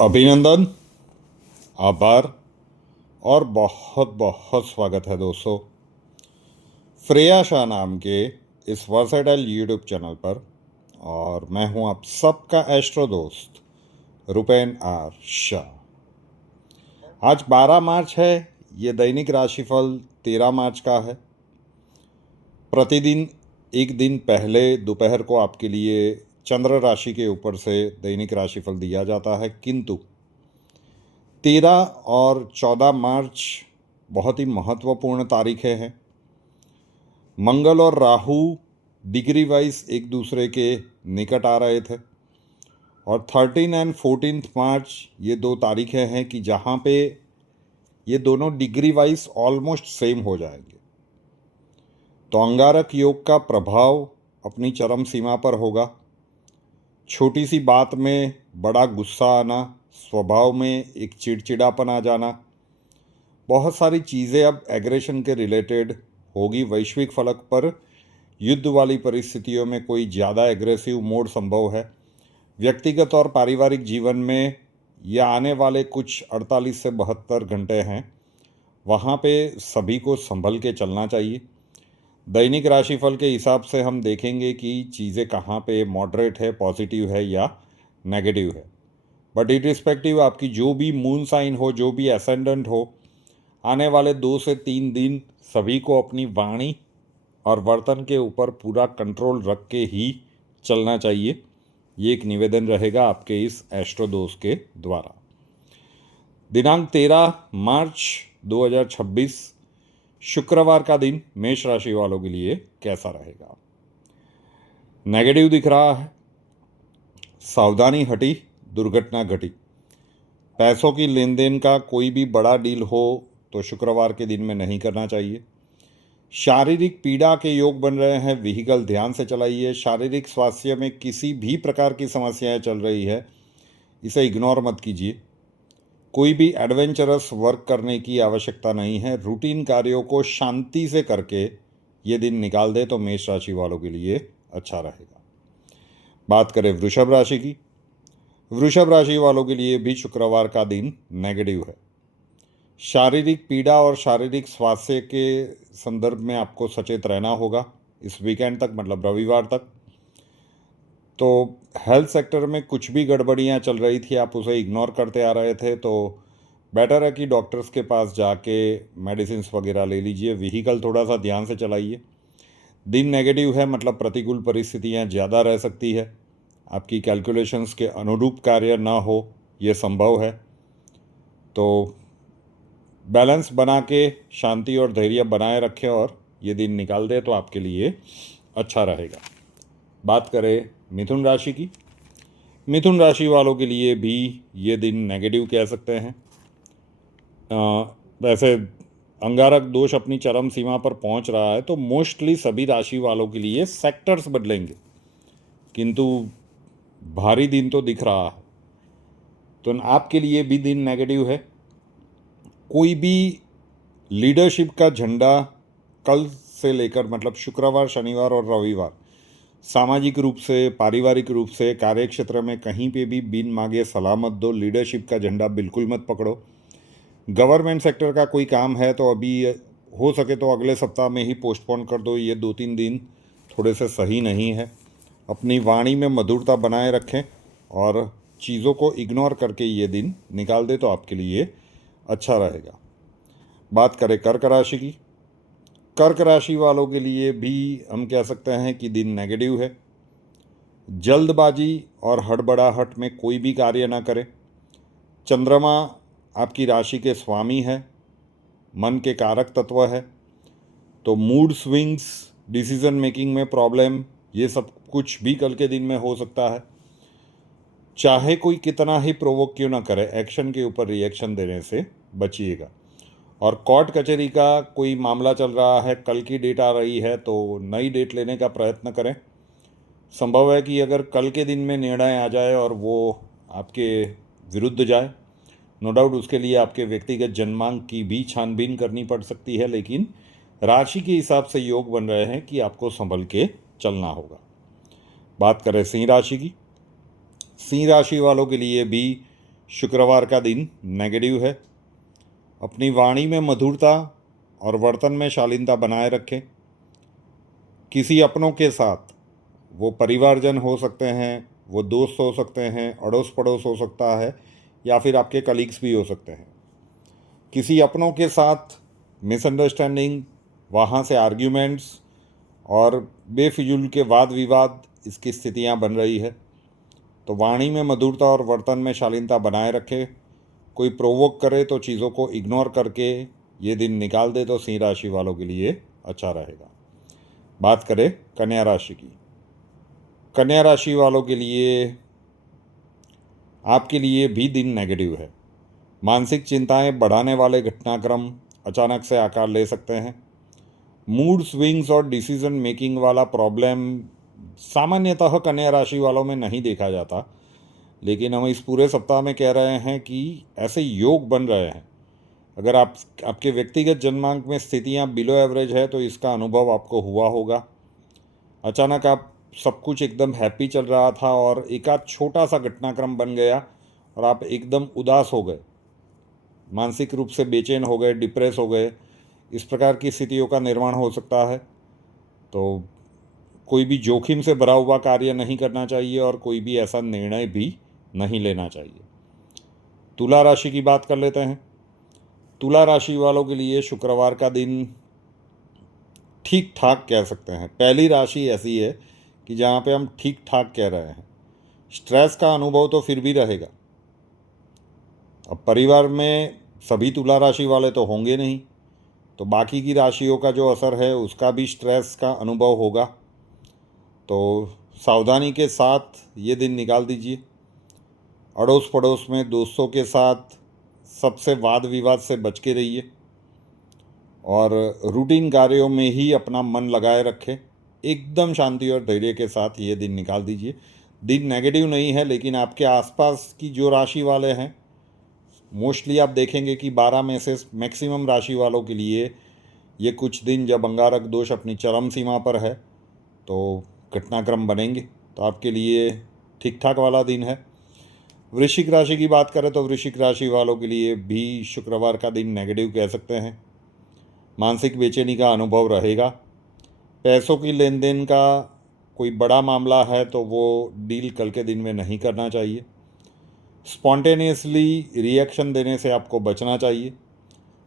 अभिनंदन, आभार और बहुत बहुत स्वागत है दोस्तों श्रेया शाह नाम के इस वर्सेटाइल यूट्यूब चैनल पर। और मैं हूं आप सबका एस्ट्रो दोस्त रुपेन आर शाह। आज 12 मार्च है। ये दैनिक राशिफल 13 मार्च का है। प्रतिदिन एक दिन पहले दोपहर को आपके लिए चंद्र राशि के ऊपर से दैनिक राशिफल दिया जाता है, किंतु 13 और 14 मार्च बहुत ही महत्वपूर्ण तारीखें हैं। मंगल और राहु डिग्री वाइज एक दूसरे के निकट आ रहे थे और 13 एंड 14 मार्च ये दो तारीखें हैं कि जहाँ पे ये दोनों डिग्री वाइज ऑलमोस्ट सेम हो जाएंगे। तो अंगारक योग का प्रभाव अपनी चरम सीमा पर होगा। छोटी सी बात में बड़ा गुस्सा आना, स्वभाव में एक चिड़चिड़ापन आ जाना, बहुत सारी चीज़ें अब एग्रेशन के रिलेटेड होगी। वैश्विक फलक पर युद्ध वाली परिस्थितियों में कोई ज़्यादा एग्रेसिव मोड संभव है। व्यक्तिगत और पारिवारिक जीवन में यह आने वाले कुछ 48 से 72 घंटे हैं, वहाँ पे सभी को संभल के चलना चाहिए। दैनिक राशिफल के हिसाब से हम देखेंगे कि चीज़ें कहाँ पे मॉडरेट है, पॉजिटिव है या नेगेटिव है। बट इरिस्पेक्टिव आपकी जो भी मून साइन हो, जो भी एसेंडेंट हो, आने वाले 2 से 3 दिन सभी को अपनी वाणी और वर्तन के ऊपर पूरा कंट्रोल रख के ही चलना चाहिए। ये एक निवेदन रहेगा आपके इस एस्ट्रो दोस्त के द्वारा। दिनांक 13 मार्च 2026 शुक्रवार का दिन मेष राशि वालों के लिए कैसा रहेगा? नेगेटिव दिख रहा है। सावधानी हटी, दुर्घटना घटी। पैसों की लेन देन का कोई भी बड़ा डील हो तो शुक्रवार के दिन में नहीं करना चाहिए। शारीरिक पीड़ा के योग बन रहे हैं, व्हीकल ध्यान से चलाइए। शारीरिक स्वास्थ्य में किसी भी प्रकार की समस्याएं चल रही है, इसे इग्नोर मत कीजिए। कोई भी एडवेंचरस वर्क करने की आवश्यकता नहीं है। रूटीन कार्यों को शांति से करके ये दिन निकाल दे तो मेष राशि वालों के लिए अच्छा रहेगा। बात करें वृषभ राशि की। वृषभ राशि वालों के लिए भी शुक्रवार का दिन नेगेटिव है। शारीरिक पीड़ा और शारीरिक स्वास्थ्य के संदर्भ में आपको सचेत रहना होगा इस वीकेंड तक, मतलब रविवार तक। तो हेल्थ सेक्टर में कुछ भी गड़बड़ियाँ चल रही थी, आप उसे इग्नोर करते आ रहे थे, तो बेटर है कि डॉक्टर्स के पास जाके मेडिसिन वगैरह ले लीजिए। व्हीकल थोड़ा सा ध्यान से चलाइए। दिन नेगेटिव है, मतलब प्रतिकूल परिस्थितियाँ ज़्यादा रह सकती है। आपकी कैलकुलेशंस के अनुरूप कार्य ना हो, ये संभव है। तो बैलेंस बना के शांति और धैर्य बनाए रखें और ये दिन निकाल दें तो आपके लिए अच्छा रहेगा। बात करें मिथुन राशि की। मिथुन राशि वालों के लिए भी ये दिन नेगेटिव कह सकते हैं। वैसे अंगारक दोष अपनी चरम सीमा पर पहुंच रहा है, तो मोस्टली सभी राशि वालों के लिए सेक्टर्स बदलेंगे, किंतु भारी दिन तो दिख रहा है। तो आपके लिए भी दिन नेगेटिव है। कोई भी लीडरशिप का झंडा कल से लेकर, मतलब शुक्रवार, शनिवार और रविवार, सामाजिक रूप से, पारिवारिक रूप से, कार्यक्षेत्र में कहीं पे भी बिन मांगे सलाह मत दो। लीडरशिप का झंडा बिल्कुल मत पकड़ो। गवर्नमेंट सेक्टर का कोई काम है तो अभी हो सके तो अगले सप्ताह में ही पोस्टपोन कर दो। ये 2-3 दिन थोड़े से सही नहीं है। अपनी वाणी में मधुरता बनाए रखें और चीज़ों को इग्नोर करके ये दिन निकाल दे तो आपके लिए अच्छा रहेगा। बात करें कर्क राशि की। कर्क राशि वालों के लिए भी हम कह सकते हैं कि दिन नेगेटिव है। जल्दबाजी और हड़बड़ाहट में कोई भी कार्य ना करें। चंद्रमा आपकी राशि के स्वामी है, मन के कारक तत्व है, तो मूड स्विंग्स, डिसीजन मेकिंग में प्रॉब्लम, ये सब कुछ भी कल के दिन में हो सकता है। चाहे कोई कितना ही प्रोवोक क्यों ना करे, एक्शन के ऊपर रिएक्शन देने से बचिएगा। और कोर्ट कचहरी का कोई मामला चल रहा है, कल की डेट आ रही है, तो नई डेट लेने का प्रयत्न करें। संभव है कि अगर कल के दिन में निर्णय आ जाए और वो आपके विरुद्ध जाए, नो डाउट उसके लिए आपके व्यक्तिगत जन्मांक की भी छानबीन करनी पड़ सकती है, लेकिन राशि के हिसाब से योग बन रहे हैं कि आपको संभल के चलना होगा। बात करें सिंह राशि की। सिंह राशि वालों के लिए भी शुक्रवार का दिन नेगेटिव है। अपनी वाणी में मधुरता और वर्तन में शालीनता बनाए रखें। किसी अपनों के साथ, वो परिवारजन हो सकते हैं, वो दोस्त हो सकते हैं, अड़ोस पड़ोस हो सकता है, या फिर आपके कलीग्स भी हो सकते हैं, किसी अपनों के साथ मिसअंडरस्टैंडिंग, वहाँ से आर्ग्यूमेंट्स और बेफिजूल के वाद विवाद, इसकी स्थितियाँ बन रही है। तो वाणी में मधुरता और वर्तन में शालीनता बनाए रखें। कोई प्रोवोक करे तो चीज़ों को इग्नोर करके ये दिन निकाल दे तो सिंह राशि वालों के लिए अच्छा रहेगा। बात करें कन्या राशि की। कन्या राशि वालों के लिए आपके लिए भी दिन नेगेटिव है। मानसिक चिंताएं बढ़ाने वाले घटनाक्रम अचानक से आकार ले सकते हैं। मूड स्विंग्स और डिसीजन मेकिंग वाला प्रॉब्लम सामान्यतः कन्या राशि वालों में नहीं देखा जाता, लेकिन हम इस पूरे सप्ताह में कह रहे हैं कि ऐसे योग बन रहे हैं। अगर आपके व्यक्तिगत जन्मांक में स्थितियां बिलो एवरेज है तो इसका अनुभव आपको हुआ होगा। अचानक आप सब कुछ एकदम हैप्पी चल रहा था और एक आध छोटा सा घटनाक्रम बन गया और आप एकदम उदास हो गए, मानसिक रूप से बेचैन हो गए, डिप्रेस हो गए। इस प्रकार की स्थितियों का निर्माण हो सकता है। तो कोई भी जोखिम से भरा हुआ कार्य नहीं करना चाहिए और कोई भी ऐसा निर्णय भी नहीं लेना चाहिए। तुला राशि की बात कर लेते हैं। तुला राशि वालों के लिए शुक्रवार का दिन ठीक ठाक कह सकते हैं। पहली राशि ऐसी है कि जहाँ पे हम ठीक ठाक कह रहे हैं। स्ट्रेस का अनुभव तो फिर भी रहेगा। अब परिवार में सभी तुला राशि वाले तो होंगे नहीं, तो बाकी की राशियों का जो असर है उसका भी स्ट्रेस का अनुभव होगा। तो सावधानी के साथ ये दिन निकाल दीजिए। अड़ोस पड़ोस में दोस्तों के साथ सबसे वाद विवाद से बच के रहिए और रूटीन कार्यों में ही अपना मन लगाए रखें। एकदम शांति और धैर्य के साथ ये दिन निकाल दीजिए। दिन नेगेटिव नहीं है, लेकिन आपके आसपास की जो राशि वाले हैं, मोस्टली आप देखेंगे कि 12 में से मैक्सिमम राशि वालों के लिए ये कुछ दिन जब अंगारक दोष अपनी चरम सीमा पर है तो घटनाक्रम बनेंगे। तो आपके लिए ठीक ठाक वाला दिन है। वृश्चिक राशि की बात करें तो वृश्चिक राशि वालों के लिए भी शुक्रवार का दिन नेगेटिव कह सकते हैं। मानसिक बेचैनी का अनुभव रहेगा। पैसों की लेन देन का कोई बड़ा मामला है तो वो डील कल के दिन में नहीं करना चाहिए। स्पॉन्टेनियसली रिएक्शन देने से आपको बचना चाहिए।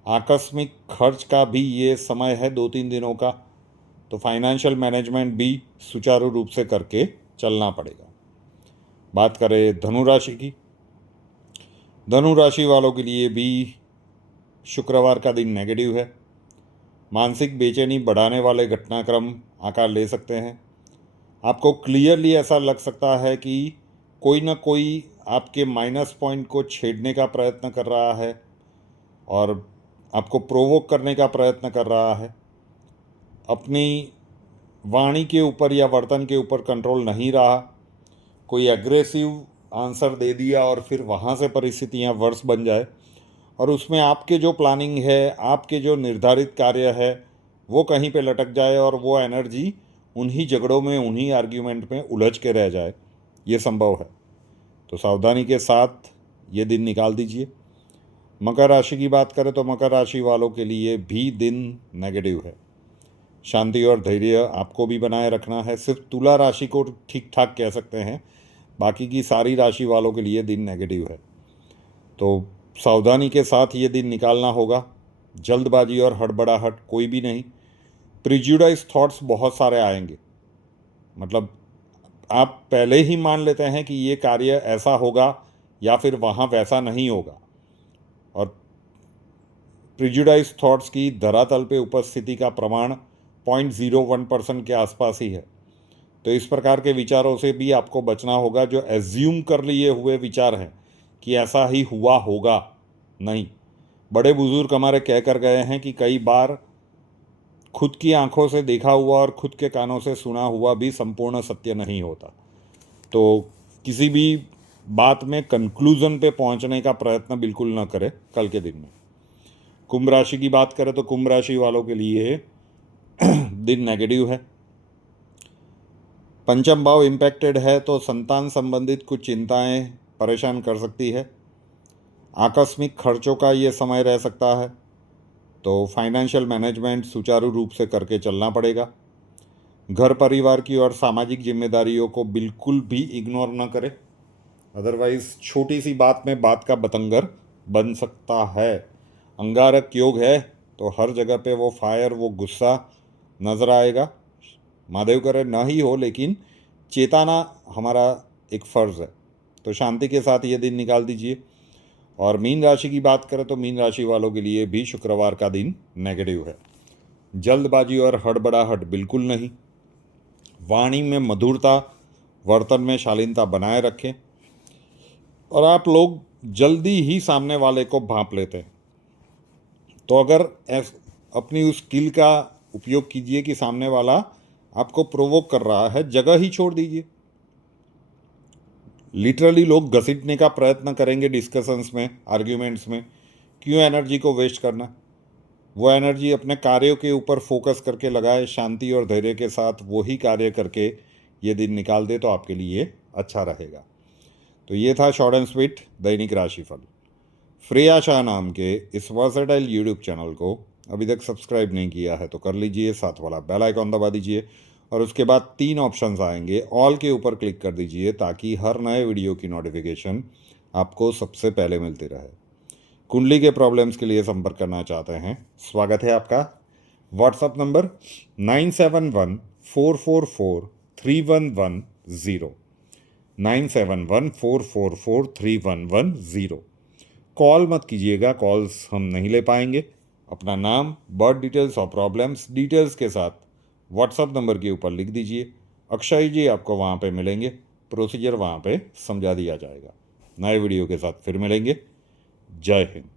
आकस्मिक खर्च का भी ये समय है 2-3 दिनों का, तो फाइनेंशियल मैनेजमेंट भी सुचारू रूप से करके चलना पड़ेगा। बात करें धनु राशि की। धनु राशि वालों के लिए भी शुक्रवार का दिन नेगेटिव है। मानसिक बेचैनी बढ़ाने वाले घटनाक्रम आकार ले सकते हैं। आपको क्लियरली ऐसा लग सकता है कि कोई ना कोई आपके माइनस पॉइंट को छेड़ने का प्रयत्न कर रहा है और आपको प्रोवोक करने का प्रयत्न कर रहा है। अपनी वाणी के ऊपर या वर्तन के ऊपर कंट्रोल नहीं रहा, कोई एग्रेसिव आंसर दे दिया और फिर वहाँ से परिस्थितियाँ वर्स बन जाए और उसमें आपके जो प्लानिंग है, आपके जो निर्धारित कार्य है, वो कहीं पे लटक जाए और वो एनर्जी उन्हीं झगड़ों में, उन्हीं आर्ग्यूमेंट में उलझ के रह जाए, ये संभव है। तो सावधानी के साथ ये दिन निकाल दीजिए। मकर राशि की बात करें तो मकर राशि वालों के लिए भी दिन नेगेटिव है। शांति और धैर्य आपको भी बनाए रखना है। सिर्फ तुला राशि को ठीक ठाक कह सकते हैं, बाकी की सारी राशि वालों के लिए दिन नेगेटिव है। तो सावधानी के साथ ये दिन निकालना होगा। जल्दबाजी और हड़बड़ाहट कोई भी नहीं। प्रिजुडाइज थॉट्स बहुत सारे आएंगे, मतलब आप पहले ही मान लेते हैं कि ये कार्य ऐसा होगा या फिर वहाँ वैसा नहीं होगा, और प्रिजुडाइज थॉट्स की धरातल पे उपस्थिति का प्रमाण 0.01% के आसपास ही है। तो इस प्रकार के विचारों से भी आपको बचना होगा, जो एज्यूम कर लिए हुए विचार हैं कि ऐसा ही हुआ होगा। नहीं, बड़े बुजुर्ग हमारे कह कर गए हैं कि कई बार खुद की आंखों से देखा हुआ और खुद के कानों से सुना हुआ भी संपूर्ण सत्य नहीं होता। तो किसी भी बात में कंक्लूजन पे पहुंचने का प्रयत्न बिल्कुल न करें कल के दिन में। कुंभ राशि की बात करें तो कुंभ राशि वालों के लिए दिन नेगेटिव है। पंचम भाव इम्पैक्टेड है तो संतान संबंधित कुछ चिंताएं परेशान कर सकती है। आकस्मिक खर्चों का ये समय रह सकता है, तो फाइनेंशियल मैनेजमेंट सुचारू रूप से करके चलना पड़ेगा। घर परिवार की और सामाजिक जिम्मेदारियों को बिल्कुल भी इग्नोर ना करें, अदरवाइज छोटी सी बात में बात का बतंगर बन सकता है। अंगारक योग है तो हर जगह पे वो फायर, वो गुस्सा नज़र आएगा। महादेव करे ना ही हो, लेकिन चेताना हमारा एक फ़र्ज़ है। तो शांति के साथ ये दिन निकाल दीजिए। और मीन राशि की बात करें तो मीन राशि वालों के लिए भी शुक्रवार का दिन नेगेटिव है। जल्दबाजी और हड़बड़ाहट बिल्कुल नहीं। वाणी में मधुरता, वर्तन में शालीनता बनाए रखें। और आप लोग जल्दी ही सामने वाले को भांप लेते हैं, तो अगर अपनी उस स्किल का उपयोग कीजिए कि सामने वाला आपको प्रोवोक कर रहा है, जगह ही छोड़ दीजिए। लिटरली लोग घसीटने का प्रयत्न करेंगे डिस्कशंस में, आर्ग्यूमेंट्स में। क्यों एनर्जी को वेस्ट करना? वो एनर्जी अपने कार्यों के ऊपर फोकस करके लगाए, शांति और धैर्य के साथ वही कार्य करके ये दिन निकाल दे तो आपके लिए अच्छा रहेगा। तो ये था शॉर्ट एंड स्वीट दैनिक राशिफल। श्रेया शाह नाम के इस वर्सेटाइल यूट्यूब चैनल को अभी तक सब्सक्राइब नहीं किया है तो कर लीजिए, साथ वाला बेल आइकॉन दबा दीजिए और उसके बाद 3 ऑप्शंस आएंगे, ऑल के ऊपर क्लिक कर दीजिए ताकि हर नए वीडियो की नोटिफिकेशन आपको सबसे पहले मिलती रहे। कुंडली के प्रॉब्लम्स के लिए संपर्क करना चाहते हैं, स्वागत है आपका। WhatsApp number 9714443110, 9714443110। कॉल मत कीजिएगा, कॉल्स हम नहीं ले पाएंगे। अपना नाम, बर्थ डिटेल्स और प्रॉब्लम्स डिटेल्स के साथ व्हाट्सअप नंबर के ऊपर लिख दीजिए। अक्षय जी आपको वहाँ पे मिलेंगे, प्रोसीजर वहाँ पे समझा दिया जाएगा। नए वीडियो के साथ फिर मिलेंगे। जय हिंद।